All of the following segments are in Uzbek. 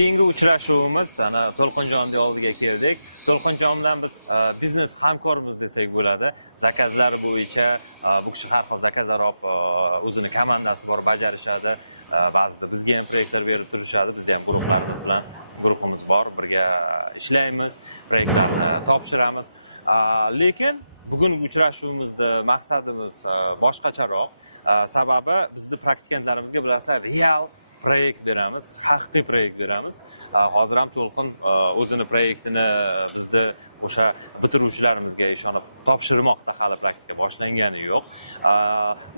Keyingi uchrashuvimiz ana To'lqinjonning oldiga keldik. To'lqinjondan biz biznes hamkorimiz desak bo'ladi. Zakazlar bo'yicha bu kishi har xil zakazlar olib o'zining komandasi bor bajarishadi. Ba'zida bizga ham proyektlar berib turishadi. Bizda ham guruhlarimiz bilan guruhimiz bor. Birga ishlaymiz, proyektlarni topshiramiz. Lekin bugungi uchrashuvimizda maqsadimiz boshqacharoq. Sababi bizni praktikantlarimizga bilasizlar real proyekt beramiz, haqiqiy proyekt beramiz. Hozir ham To'lqin o'zini proyektini bizda o'sha bitiruvchilarimizga ishonib topshirmoqda, hali praktika boshlangani yo'q.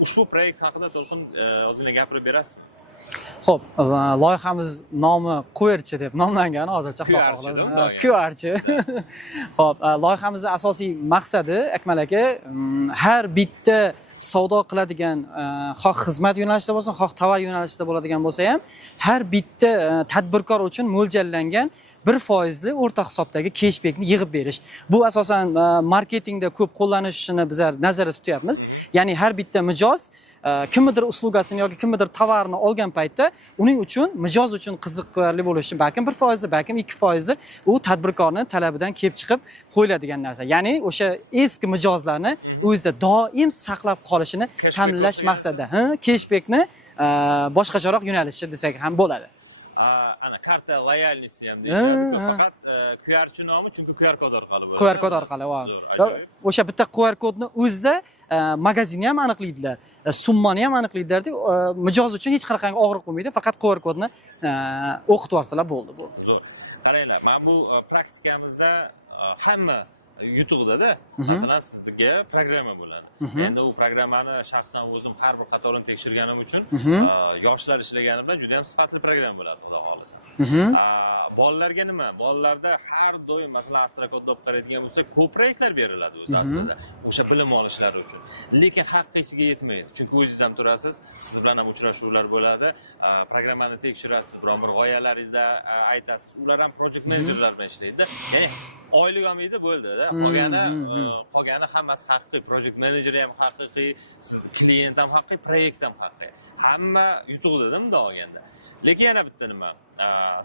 Ushbu proyekt haqida To'lqin o'zingiz gapirib berasiz? Xo'p, loyihamiz nomi Qo'yarchi deb nomlangan hozircha. Qo'yarchi. Xo'p, loyihamizning asosiy maqsadi Akmal aka, har bitta savdo qiladigan, xoh xizmat yo'nalishida bo'lsin, xoh tovar yo'nalishida bo'ladigan bo'lsa ham, har bitta tadbirkor uchun mo'ljallangan 1% o'rta hisobdagi cashbackni yig'ib berish. Bu asosan marketingda ko'p qo'llanishini biz nazarda tutyapmiz. Ya'ni har bitta mijoz kimnidir uslugasini yoki kimnidir tovarni olgan paytda uning uchun mijoz uchun qiziqarli bo'lishi balkim 1%, balkim 2% u tadbirkorning talabidan kelib chiqib qo'yiladigan narsa. Ya'ni o'sha eski mijozlarni o'zida doim saqlab qolishini ta'minlash maqsadida, cashbackni boshqacharoq yo'nalishi desak ham bo'ladi. Karta loyalnosti ham deyishadi. Faqat QRchi nomi, chunki QR kod orqali bo'ladi. QR kod orqali, o'sha bitta QR kodni o'zida magazinni ham aniqlaydilar, summani ham aniqlaydilar. Mijoz uchun hech qanday og'riq bo'lmaydi, faqat QR kodni o'qitib olsalar bo'ldi bu. Zo'r. Qaranglar, men bu praktikamizda hamma YouTube'da masalan sizga programma bo'ladi. Endi u programmani shaxsan o'zim har bir qatorini tekshirganim uchun yoshlar ishlagani bilan juda ham sifatli program bo'ladi, xudo xolasa. Bolalarga nima? Bolalarda har doim masalan Astrakodda olib qaraydigan bo'lsak, ko'p proyektlar beriladi o'zi aslida. O'sha bilim olishlari uchun. Lekin haqiqiysiga yetmaydi. Chunki o'zingiz ham turasiz, siz bilan ham uchrashuvlar bo'ladi. Programmani tekshirasiz, biron bir g'oyalaringizni aytasiz. Ular ham project managerlar bilan ishlaydi. Ya'ni oylik olmaydi, bo'ldi-da. Qolgani hammasi haqiqiy. Project manager ham haqiqiy, siz klient ham haqiqiy, proyekt ham haqiqiy. Hamma yutuqda bunday olganda. Lekin yana bitta nima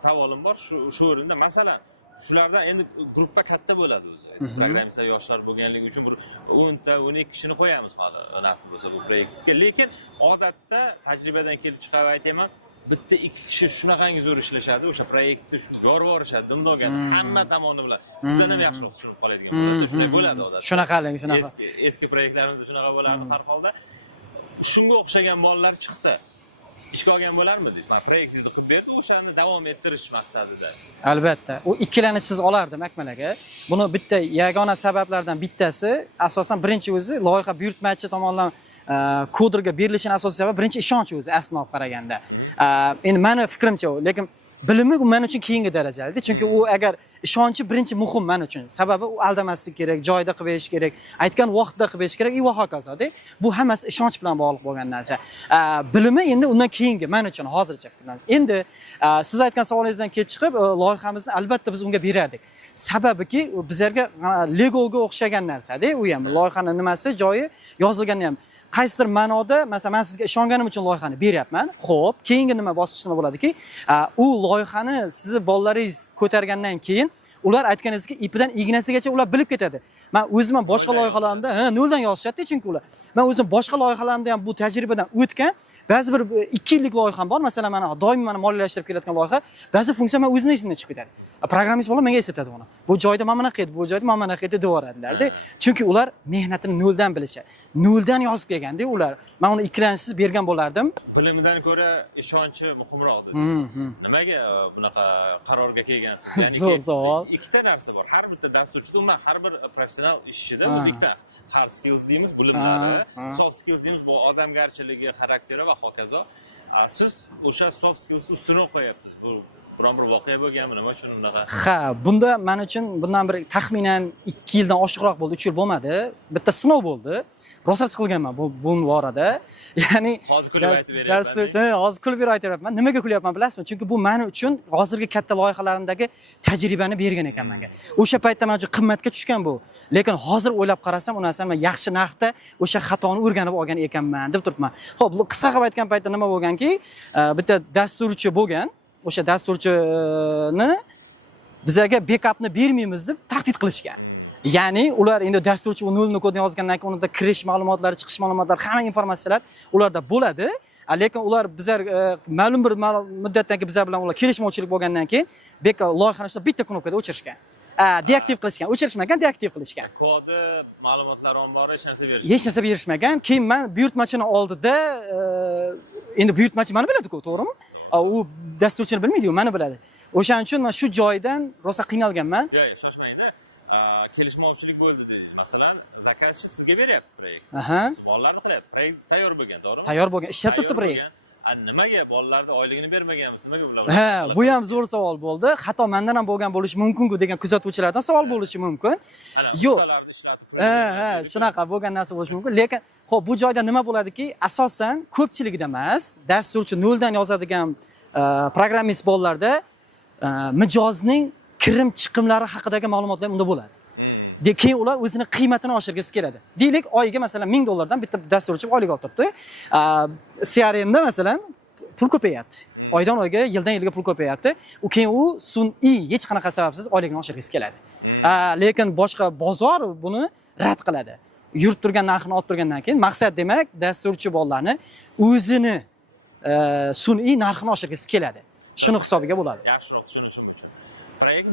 savolim bor shu o'rinda. Masalan, shulardan endi gruppa katta bo'ladi o'zi. Programmistlar yoshlar bo'lganligi uchun bir 10 ta, 12 kishini qo'yamiz hali nasib bo'lsa bu proyektga. Lekin odatda tajribadan kelib chiqib aytaman, bitta 2 kishi shunaqangi zo'r ishlashadi, o'sha proyektni yorib yuborishadi, dimdogan hamma tomoni bilan. Sizdan ham yaxshiroq tushunib qoladigan bo'ladi. Shunday bo'ladi odatda. Shunaqa. Eski proyektlarimizda shunaqa bo'lardi har holda. Shunga o'xshagan bolalar chiqsa ishga olgan bo'larmidingiz? Men proyektni qilib berdim, o'shani davom ettirish maqsadida. Albatta. U ikkilanishsiz olardim Akmal aka. Buni bitta yagona sabablardan bittasi, asosan birinchi o'zi loyiha buyurtmachi tomonidan koderga berilishining asosiy sababi birinchi ishonch o'zi aslini olib qaraganda. Endi meni fikrimcha, lekin bilimi men uchun keyingi darajada. Chunki u agar ishonchi birinchi muhim men uchun. Sababi u aldamaslik kerak, joyida qilib berish kerak, aytgan vaqtda qilib berish kerak va hokazoda. Bu hammasi ishonch bilan bog'liq bo'lgan narsa. Bilimi endi undan keyingi men uchun hozircha fikrim. Endi siz aytgan savolingizdan kelib chiqib, loyihamizni albatta biz unga berardik. Sababiki bizlarga Legoga o'xshagan narsa-da, u ham loyihaning nimasi, joyi yozilgani ham qaysidir ma'noda, masalan, men sizga ishonganim uchun loyihani beryapman. Xo'p, keyingi nima bosqich nima bo'ladiki, u loyihani sizni bolalaringiz ko'targandan keyin ular aytganingizdek ipidan ignasigacha ular bilib ketadi. Men o'zim ham boshqa loyihalarimda noldan yozishadi, chunki ular. Men o'zim boshqa loyihalarimda ham bu tajribadan o'tgan. Ba'zi bir 2 yillik loyiham bor. Masalan, mana doimiy meni moliyalashtirib kelayotgan loyiha, ba'zi funksiya men o'zimning esimdan chiqib ketadi. Programmist bola menga eslatadi uni. Bu joyda mana bunaqa edi, bu joyda mana bunaqa edi deb yuboradilar-da. Chunki ular mehnatini noldan bilishadi. Noldan yozib kelganda ular. Men uni ikkilanishsiz bergan bo'lardim. Bilimidan ko'ra ishonchi muhimroq dedi. Nimaga bunaqa qarorga kelgansiz? Ya'ni zo'r savol. Ikkita narsa bor. Har bitta dasturchida, umuman har bir professional ishchida o'zi ikkita hard skills deymiz, bilimlari, soft skills deymiz, bu odamgarchiligi, xarakteri va hokazo. Siz o'sha soft skillsni ustiroq qo'yapsiz. Bu biron bir voqea bo'lganmi, nima uchun unaqa? Ha, bunda men uchun bundan bir taxminan 2 yildan oshiqroq bo'ldi, 3 yil bo'lmadi. Bitta sinov bo'ldi. Rosas qilganman bu borada. Ya'ni hozir kulib aytib beryapman. Hozir kulib aytyapman. Nimaga kulyapman bilasizmi? Chunki bu men uchun hozirgi katta loyihalarimdagi tajribani bergan ekan menga. O'sha paytda men uchun qimmatga tushgan bu. Lekin hozir o'ylab qarasam, u narsani men yaxshi narxda o'sha xatoni o'rganib olgan ekanman deb turibman. Xo'p, qisqa qilib aytgan paytda nima bo'lganki, bitta dasturchi bo'lgan. o'sha dasturchini bizlarga backupni bermaymiz deb tahdid qilishgan. Ya'ni ular endi dasturchi u nolni kodni yozgandan keyin unda kirish ma'lumotlari, chiqish ma'lumotlari, hamma informatsiyalar ularda bo'ladi. Lekin ular bizlar ma'lum bir muddatdan keyin bizlar bilan ular kelishmovchilik bo'lgandan keyin loyihani ishda bitta knopkada o'chirishgan. Deaktiv qilishgan, o'chirishmagan, deaktiv qilishgan. Kodi, ma'lumotlari ombori hech narsa berishmagan. Hech narsa berishmagan. Keyin men buyurtmachini oldida endi buyurtmachi meni biladi-ku, to'g'rimi? U dasturchini bilmaydi-ku, meni biladi. O'shaning uchun men shu joydan rosa qiynalganman. Yo'q, shoshmangda. Kelishmovchilik bo'ldi deysiz. Masalan, zakazchi sizga beryapti proyekt. Siz bolalarni qilyapti. Proyekt tayyor bo'lgan, to'g'rimi? Tayyor bo'lgan, ishlab turibdi proyekt. Nimaga bolalarni oyligini bermaganmisiz? Nimaga ular? Bu ham zo'r savol bo'ldi. Hatto mendan ham bo'lgan bo'lishi mumkin-ku degan kuzatuvchilardan savol bo'lishi mumkin. Yo'q. Shunaqa bo'lgan narsa bo'lishi mumkin. Lekin, xo'p, bu joyda nima bo'ladiki, asosan ko'pchiligida emas, dasturchi noldan yozadigan programmist bolalarda mijozning kirim-chiqimlari haqidagi ma'lumotlar unda bo'ladi. Keyin ular o'zini qiymatini oshirgisi keladi. Deylik, oyiga masalan $1000 bitta dasturchi oylik olib turibdi. CRMda masalan pul ko'payapti. Oydan oyga, yildan yilga pul ko'payapti. Keyin u sun'iy hech qanaqa sababsiz oylikni oshirgisi keladi. Lekin boshqa bozor buni rad qiladi. Yurib turgan narxini olib turgandan keyin maqsad demak, dasturchi bolalarni o'zini sun'iy narxini oshirgisi keladi. Shuni hisobiga bo'ladi. Yaxshiroq tushunishim uchun. Proyekt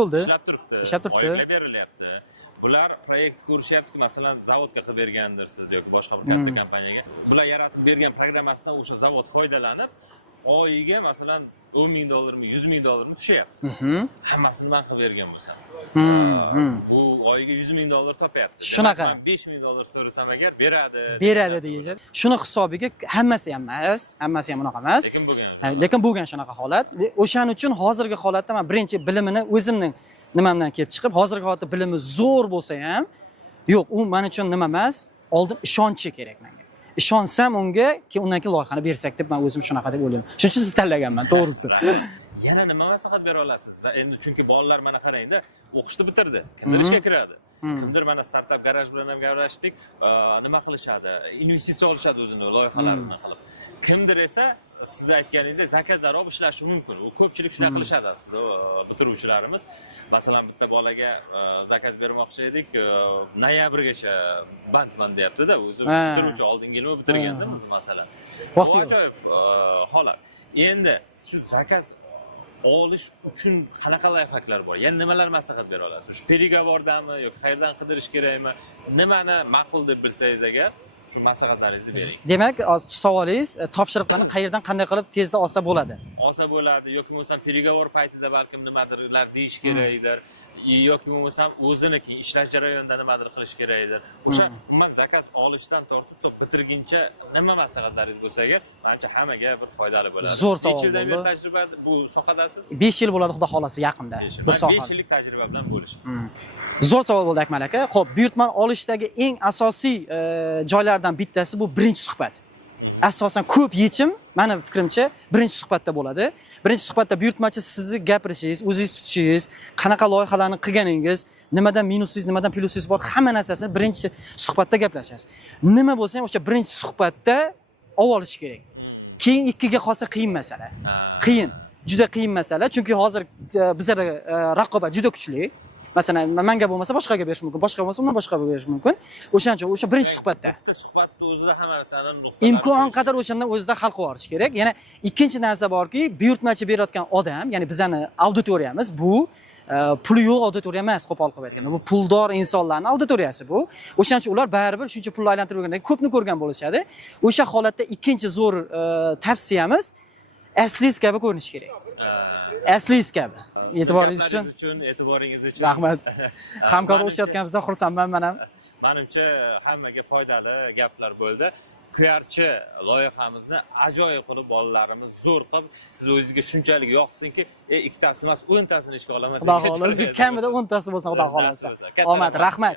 bo'ldi. Ishlab turibdi. Oyliklar berilyapti. Bular proyekt ko'rishyapti, masalan, zavodga qilib bergandirsiz yoki boshqa bir katta kompaniyaga. Bular yaratib bergan programmasidan o'sha zavod foydalanib, oyiga masalan $10,000 mi, $100,000 mi tushyapti. Hammasini men qilib bergan bo'lsam. Bu oyiga $100,000 topyapti. Shunaqa. Men $5,000 so'rasam agar beradi. Beradi deyishadi. Shuni hisobiga hammasi ham emas, hammasi ham unaqa emas. Lekin bo'lgan shunaqa holat. O'shaning uchun hozirgi holatda men birinchi bilimini o'zimning nimamdan kelib chiqib, hozirgi holatda bilimi zo'r bo'lsa ham, yo'q, u men uchun nima emas, oldin ishonchi kerak menga. Ishonsam unga, keyin undan keyin loyihani bersak deb men o'zim shunaqa deb o'ylayman. Shuning uchun siz tanlaganman, to'g'risi. Yana nima maslahat bera olasiz? Endi chunki bolalar mana qarangda, o'qishni bitirdi, kimdir ishga kiradi. Kimdir mana startap garaj bilan ham gaplashdik, nima qilishadi? Investitsiya olishadi o'zini loyihalarini qilib. Kimdir esa siz aytganingizdek zakazlar olib ishlashi mumkin. U ko'pchilik shunday qilishadi aslida, bitiruvchilarimiz. Masalan, bitta bolaga zakaz bermoqchi edik, noyabrgacha bandman deyapti-da, o'zi bitiruvchi oldingi yilmi bitirganda masalan. Bu ajoyib holat. Endi shu zakaz olish uchun qanaqa layfhaklar bor? Yana nimalar maslahat bera olasiz? Shu perigovordami yoki qayerdan qidirish kerakmi? Nimani ma'qul deb bilsangiz agar, shu maslahatlaringizni bering. Demak, savolingiz topshiriqlarni qayerdan qanday qilib tezda olsa bo'ladi? Olsa bo'ladi yoki bo'lmasa perigovor paytida balkim nimadirlar deyish kerakdir. Yoki bo'lmasam o'ziniki ishlash jarayonida nimadir qilish kerakdir. O'sha umuman zakaz olishdan tortib bitirguncha nima maslahatlaringiz bo'lsa agar, menimcha hammaga bir foydali bo'ladi. Zo'r savol bo'ldi. 5 yildan beri tajriba bu sohadasiz? 5 yil bo'ladi, xudo xolasa yaqinda. Bu soha. 5 yillik tajriba bilan bo'lish. Zo'r savol bo'ldi Akmal aka. Xo'p, buyurtma olishdagi eng asosiy joylardan bittasi bu birinchi suhbat. Asosan ko'p yechim, meni fikrimcha, birinchi suhbatda bo'ladi. Birinchi suhbatda buyurtmachi sizni gapirishingiz, o'zingiz tutishingiz, qanaqa loyihalarni qilganingiz, nimadan minusingiz, nimadan plusingiz bor, hamma narsasini birinchi suhbatda gaplashasiz. Nima bo'lsa ham o'sha birinchi suhbatda olish kerak. Keyin ikkiga qolsa qiyin masala. Qiyin, juda qiyin masala, chunki hozir bizlarda raqobat juda kuchli. Masalan, menga bo'lmasa boshqaga berish mumkin, boshqa bo'lsa undan boshqaga berish mumkin. O'shaning uchun o'sha birinchi suhbatda. Bitta suhbatni o'zida hamma narsani nuqtalar. Imkon qadar o'shandan o'zida hal qilib olish kerak. Yana ikkinchi narsa borki, buyurtmachi berayotgan odam, ya'ni bizning auditoriyamiz bu puli yo'q auditoriya emas, qo'pol qilib aytganda. Bu puldor insonlarning auditoriyasi bu. O'shaning uchun ular baribir shuncha pulni aylantirib ko'pni ko'rgan bo'lishadi. O'sha holatda ikkinchi zo'r tavsiyamiz aslingiz kabi ko'rinish kerak. Aslingiz kabi. E'tiboringiz uchun rahmat. Hamkor bo'lishayotganimizdan xursandman men ham. Menimcha hammaga foydali gaplar bo'ldi. Kuyarchi loyihamizni ajoyib qilib bolalarimiz zo'r qilib, siz o'zingizga shunchalik yoqsinki, ikkitasi emas, 10tasini ishga olaman. Xudo xolasa, kamida 10tasi bo'lsa, xudo xolasa. Omad, rahmat.